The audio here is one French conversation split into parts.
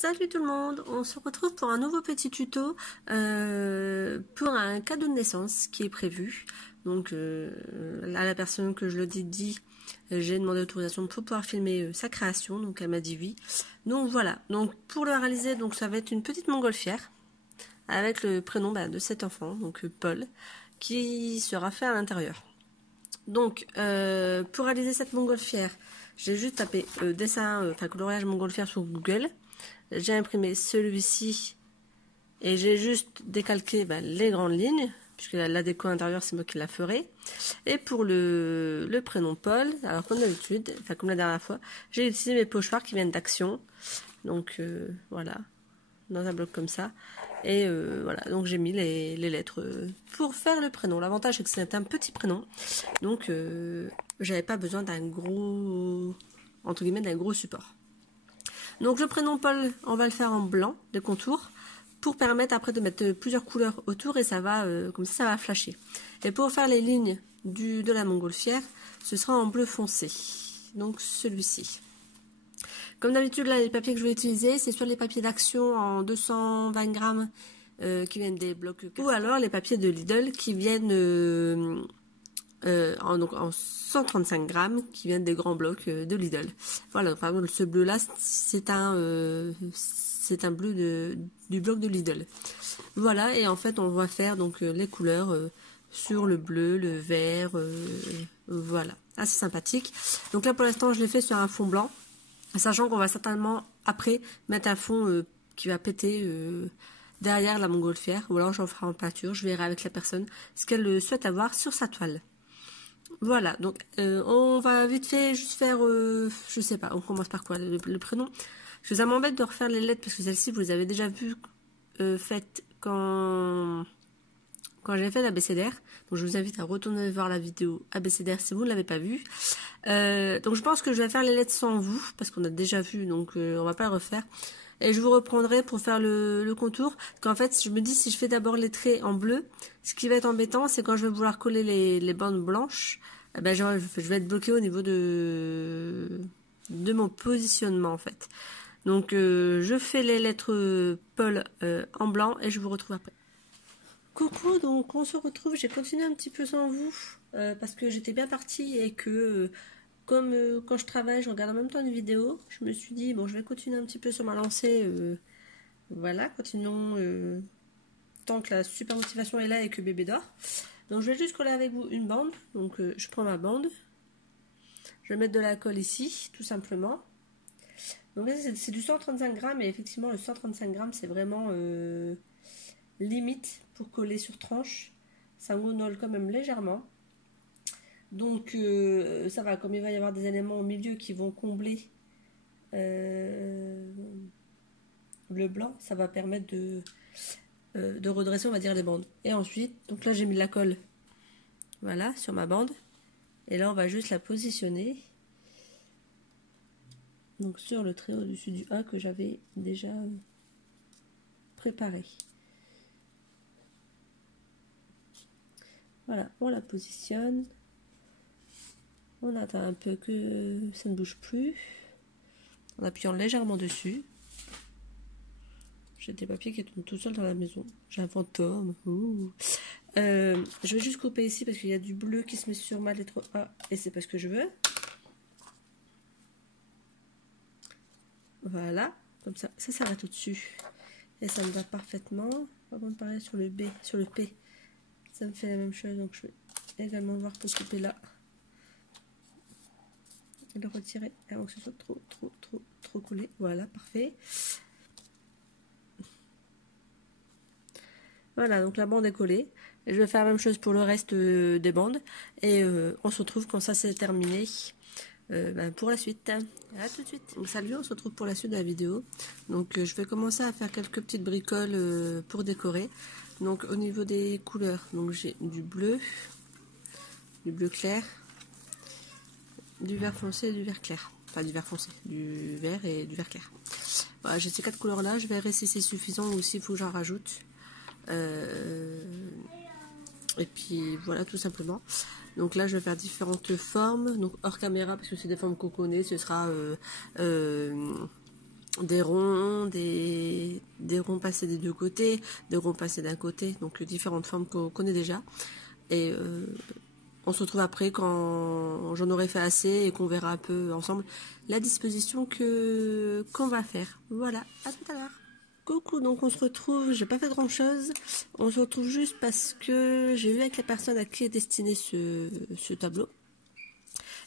Salut tout le monde, on se retrouve pour un nouveau petit tuto pour un cadeau de naissance qui est prévu. Donc là, la personne que je le dis, j'ai demandé l'autorisation pour pouvoir filmer sa création, donc elle m'a dit oui. Donc voilà, donc pour le réaliser, donc ça va être une petite montgolfière avec le prénom de cet enfant, donc Paul, qui sera fait à l'intérieur. Donc pour réaliser cette montgolfière, j'ai juste tapé dessin, coloriage montgolfière sur Google. J'ai imprimé celui-ci et j'ai juste décalqué les grandes lignes, puisque la déco intérieure c'est moi qui la ferai. Et pour le prénom Paul, alors comme d'habitude, comme la dernière fois, j'ai utilisé mes pochoirs qui viennent d'Action. Donc voilà, dans un bloc comme ça. Et voilà, donc j'ai mis les lettres pour faire le prénom. L'avantage c'est que c'est un petit prénom, donc j'avais pas besoin d'un gros, entre guillemets, d'un gros support. Donc le prénom Paul, on va le faire en blanc, des contours, pour permettre après de mettre plusieurs couleurs autour et ça va, comme ça va flasher. Et pour faire les lignes de la montgolfière, ce sera en bleu foncé, donc celui-ci. Comme d'habitude, là, les papiers que je vais utiliser, c'est soit les papiers d'Action en 220 grammes qui viennent des blocs, ou alors les papiers de Lidl qui viennent en 135 grammes qui viennent des grands blocs de Lidl. Voilà, par exemple ce bleu là c'est un bleu du bloc de Lidl. Voilà, et en fait on va faire donc les couleurs sur le bleu, le vert, voilà, assez sympathique. Donc là pour l'instant je l'ai fait sur un fond blanc, sachant qu'on va certainement après mettre un fond qui va péter derrière la montgolfière, ou alors j'en ferai en peinture, je verrai avec la personne ce qu'elle souhaite avoir sur sa toile. Voilà, donc on va vite fait juste faire, je sais pas, on commence par quoi, le prénom. Ça m'embête de refaire les lettres parce que celles-ci vous les avez déjà vues faites quand j'ai fait l'abécédaire. Donc je vous invite à retourner voir la vidéo abécédaire si vous ne l'avez pas vue. Donc je pense que je vais faire les lettres sans vous parce qu'on a déjà vu, donc on va pas le refaire. Et je vous reprendrai pour faire le contour. Qu'en fait, je me dis, si je fais d'abord les traits en bleu, ce qui va être embêtant, c'est quand je vais vouloir coller les bandes blanches, je vais être bloquée au niveau de mon positionnement, en fait. Donc, je fais les lettres Paul en blanc et je vous retrouve après. Coucou, donc on se retrouve. J'ai continué un petit peu sans vous parce que j'étais bien partie et que... Comme quand je travaille, je regarde en même temps une vidéo, je me suis dit, bon, je vais continuer un petit peu sur ma lancée. Voilà, continuons tant que la super motivation est là et que bébé dort. Donc, je vais juste coller avec vous une bande. Donc, je prends ma bande. Je vais mettre de la colle ici, tout simplement. Donc, c'est du 135 grammes. Et effectivement, le 135 grammes, c'est vraiment limite pour coller sur tranche. Ça gonole quand même légèrement. Donc ça va, comme il va y avoir des éléments au milieu qui vont combler le blanc, ça va permettre de redresser, on va dire, les bandes. Et ensuite, donc là j'ai mis de la colle, voilà, sur ma bande. Et là on va juste la positionner. Donc sur le trait au-dessus du A que j'avais déjà préparé. Voilà, on la positionne. On attend un peu que ça ne bouge plus, en appuyant légèrement dessus. J'ai des papiers qui tombent tout seuls dans la maison. J'ai un fantôme. Je vais juste couper ici parce qu'il y a du bleu qui se met sur ma lettre A et c'est pas ce que je veux. Voilà, comme ça, ça s'arrête au-dessus. Et ça me va parfaitement. Avant de parler sur le B, sur le P, ça me fait la même chose. Donc je vais également voir pour couper là. Et le retirer avant que ce soit trop collé. Voilà, parfait. Voilà, donc la bande est collée. Et je vais faire la même chose pour le reste des bandes. Et on se retrouve quand ça c'est terminé pour la suite. À tout de suite. Donc, salut, on se retrouve pour la suite de la vidéo. Donc je vais commencer à faire quelques petites bricoles pour décorer. Donc au niveau des couleurs, donc j'ai du bleu clair, du vert foncé et du vert clair. Enfin du vert foncé, du vert et du vert clair. Voilà, j'ai ces 4 couleurs là, je verrai si c'est suffisant ou s'il faut que j'en rajoute. Et puis voilà, tout simplement. Donc là je vais faire différentes formes, donc hors caméra parce que c'est des formes qu'on connaît, ce sera des ronds, des ronds passés des deux côtés, des ronds passés d'un côté, donc différentes formes qu'on connaît déjà. Et on se retrouve après quand j'en aurai fait assez et qu'on verra un peu ensemble la disposition qu'on va faire. Voilà, à tout à l'heure. Coucou, donc on se retrouve, j'ai pas fait grand chose, on se retrouve juste parce que j'ai eu avec la personne à qui est destiné ce tableau.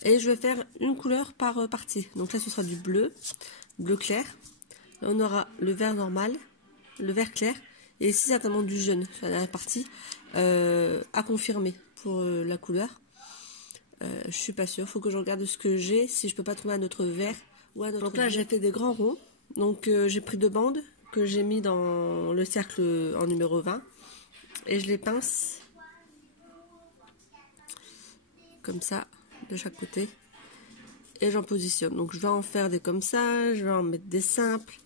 Et je vais faire une couleur par partie. Donc là ce sera du bleu, bleu clair. Là, on aura le vert normal, le vert clair, et ici certainement du jaune sur la dernière partie, à confirmer pour la couleur. Je suis pas sûre, faut que je regarde ce que j'ai, si je peux pas trouver un autre vert ou un autre. Donc là j'ai fait des grands ronds, donc j'ai pris 2 bandes que j'ai mis dans le cercle en numéro 20 et je les pince comme ça de chaque côté et j'en positionne. Donc je vais en faire des comme ça, je vais en mettre des simples,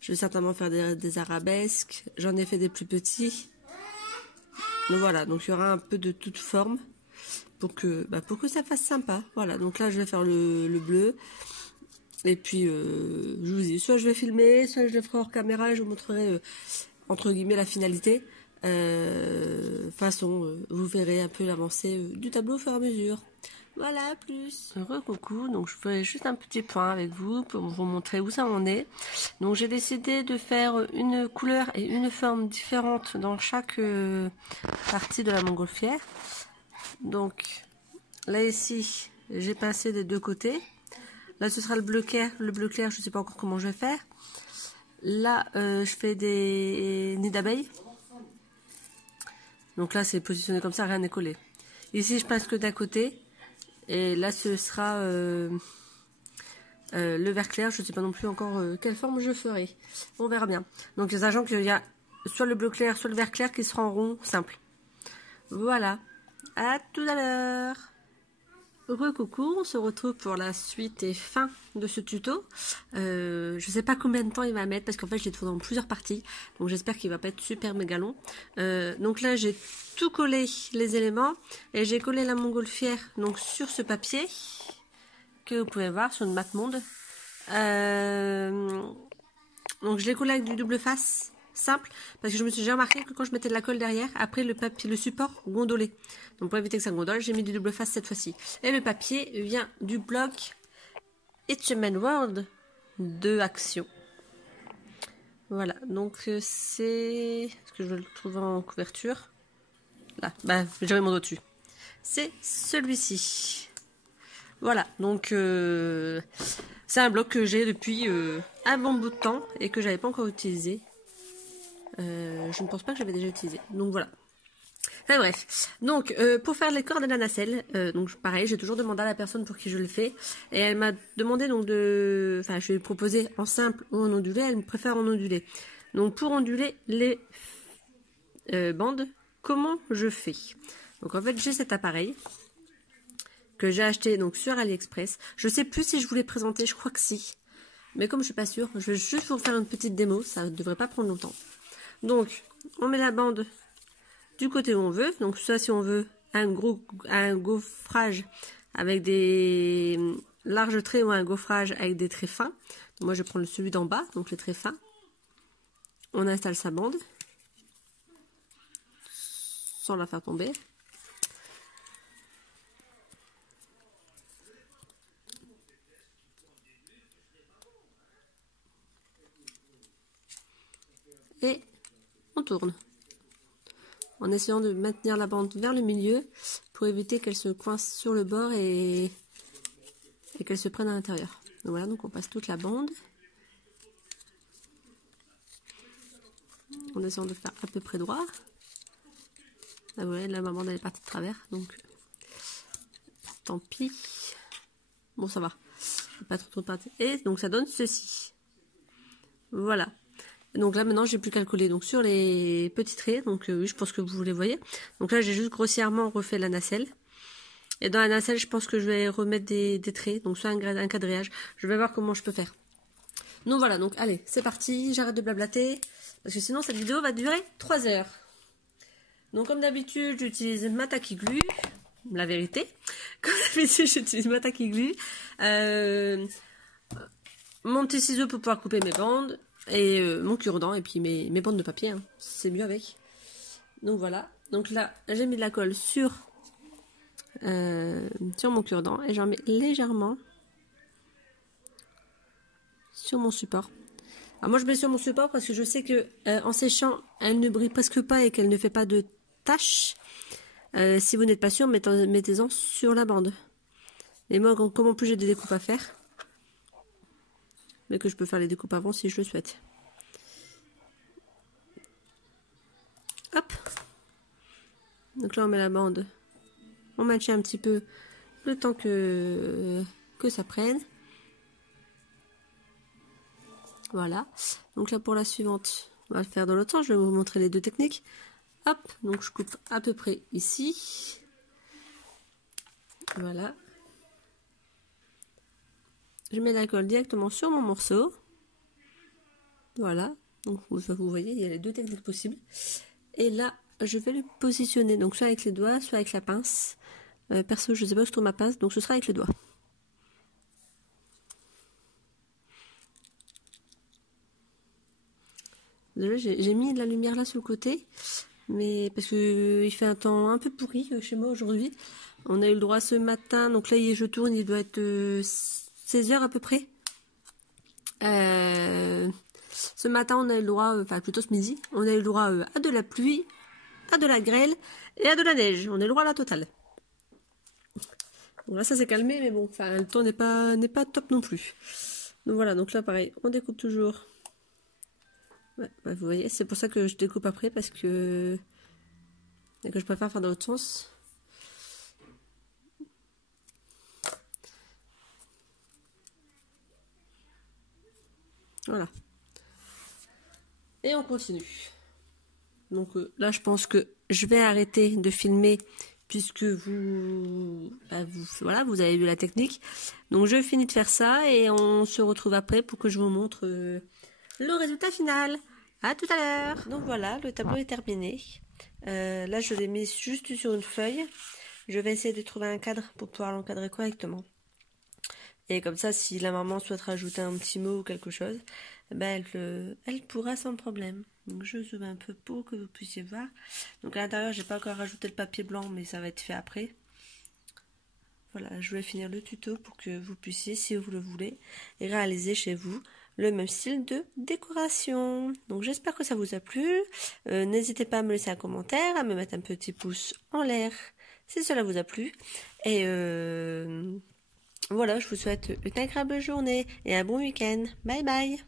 je vais certainement faire des arabesques, j'en ai fait des plus petits. Donc voilà, donc il y aura un peu de toute forme pour que ça fasse sympa. Voilà, donc là je vais faire le bleu. Et puis, je vous dis, soit je vais filmer, soit je le ferai hors caméra et je vous montrerai, entre guillemets, la finalité. Vous verrez un peu l'avancée du tableau au fur et à mesure. Voilà, plus. Coucou, donc je ferai juste un petit point avec vous pour vous montrer où ça en est. Donc j'ai décidé de faire une couleur et une forme différente dans chaque partie de la montgolfière. Donc, là ici, j'ai pincé des deux côtés. Là, ce sera le bleu clair. Le bleu clair, je ne sais pas encore comment je vais faire. Là, je fais des nids d'abeilles. Donc là, c'est positionné comme ça, rien n'est collé. Ici, je pince que d'un côté. Et là, ce sera le vert clair. Je ne sais pas non plus encore quelle forme je ferai. On verra bien. Donc, sachant qu'il y a soit le bleu clair, soit le vert clair qui sera en rond simple. Voilà. À tout à l'heure. Coucou, on se retrouve pour la suite et fin de ce tuto. Je sais pas combien de temps il va mettre parce qu'en fait je l'ai tourné en plusieurs parties, donc j'espère qu'il va pas être super méga long. Donc là j'ai tout collé les éléments et j'ai collé la montgolfière donc sur ce papier que vous pouvez voir sur une mat monde. Donc je l'ai collé avec du double face simple parce que je me suis déjà remarqué que quand je mettais de la colle derrière, après le papier, le support gondolait. Donc pour éviter que ça gondole, j'ai mis du double face cette fois-ci. Et le papier vient du blog It's a Man World de Action. Voilà, donc c'est... Est-ce que je le trouve en couverture? Là, j'avais mon doigt dessus. C'est celui-ci. Voilà, donc c'est un blog que j'ai depuis un bon bout de temps et que j'avais pas encore utilisé. Je ne pense pas que j'avais déjà utilisé. Donc voilà. Enfin bref. Donc pour faire les cordes de la nacelle, donc pareil, j'ai toujours demandé à la personne pour qui je le fais. Et elle m'a demandé donc de... Enfin, je lui ai proposé en simple ou en ondulé. Elle me préfère en ondulé. Donc pour onduler les bandes, comment je fais? Donc en fait, j'ai cet appareil que j'ai acheté donc sur AliExpress. Je sais plus si je vous l'ai présenté, je crois que si. Mais comme je suis pas sûre, je vais juste vous faire une petite démo. Ça ne devrait pas prendre longtemps. Donc, on met la bande du côté où on veut. Donc, ça, si on veut un gaufrage avec des larges traits ou un gaufrage avec des traits fins. Donc, moi, je prends celui d'en bas, donc les traits fins. On installe sa bande sans la faire tomber. Et on tourne en essayant de maintenir la bande vers le milieu pour éviter qu'elle se coince sur le bord et qu'elle se prenne à l'intérieur. Donc voilà, donc on passe toute la bande en essayant de faire à peu près droit. Là, vous voyez, là ma bande elle est partie de travers, donc tant pis. Bon, ça va, pas trop partie. Et donc ça donne ceci. Voilà. Donc là maintenant j'ai plus qu'à le coller donc sur les petits traits, donc oui je pense que vous les voyez. Donc là j'ai juste grossièrement refait la nacelle. Et dans la nacelle je pense que je vais remettre des traits, donc soit un quadrillage. Je vais voir comment je peux faire. Donc voilà, donc allez c'est parti, j'arrête de blablater, parce que sinon cette vidéo va durer 3 heures. Donc comme d'habitude j'utilise ma tacky glue, la vérité. Comme d'habitude j'utilise ma tacky glue. mon petit ciseau pour pouvoir couper mes bandes et mon cure-dent et puis mes bandes de papier, hein. C'est mieux avec. Donc voilà, donc là j'ai mis de la colle sur mon cure-dent et j'en mets légèrement sur mon support. Alors moi je mets sur mon support parce que je sais que en séchant elle ne brille presque pas et qu'elle ne fait pas de taches. Si vous n'êtes pas sûr, mettez-en sur la bande. Et moi comme en plus j'ai des découpes à faire, mais que je peux faire les découpes avant si je le souhaite. Hop. Donc là on met la bande, on maintient un petit peu le temps que ça prenne. Voilà. Donc là pour la suivante, on va le faire dans l'autre sens, je vais vous montrer les deux techniques. Hop, donc je coupe à peu près ici. Voilà. Je mets la colle directement sur mon morceau. Voilà. Donc vous voyez, il y a les deux techniques possibles. Et là, je vais le positionner. Donc soit avec les doigts, soit avec la pince. Perso, je ne sais pas où se trouve ma pince, donc ce sera avec les doigts. J'ai mis de la lumière là sur le côté. Mais parce que il fait un temps un peu pourri chez moi aujourd'hui. On a eu le droit ce matin, donc là je tourne, il doit être 16 h à peu près. Ce matin on a eu le droit, enfin plutôt ce midi, on a eu le droit à de la pluie, à de la grêle et à de la neige. On a eu le droit à la totale. Bon là ça s'est calmé, mais bon, enfin le temps n'est pas top non plus. Donc voilà, donc là pareil, on découpe toujours. Ouais, bah, vous voyez, c'est pour ça que je découpe après, parce que je préfère faire dans l'autre sens. Voilà. Et on continue. Donc là, je pense que je vais arrêter de filmer puisque voilà, vous avez vu la technique. Donc je finis de faire ça et on se retrouve après pour que je vous montre le résultat final. À tout à l'heure. Donc voilà, le tableau est terminé. Là, je l'ai mis juste sur une feuille. Je vais essayer de trouver un cadre pour pouvoir l'encadrer correctement. Et comme ça, si la maman souhaite rajouter un petit mot ou quelque chose, ben elle pourra sans problème. Donc je zoome un peu pour que vous puissiez voir. Donc à l'intérieur, j'ai pas encore rajouté le papier blanc, mais ça va être fait après. Voilà, je vais finir le tuto pour que vous puissiez, si vous le voulez, réaliser chez vous le même style de décoration. Donc j'espère que ça vous a plu. N'hésitez pas à me laisser un commentaire, à me mettre un petit pouce en l'air si cela vous a plu. Et voilà, je vous souhaite une agréable journée et un bon week-end. Bye bye.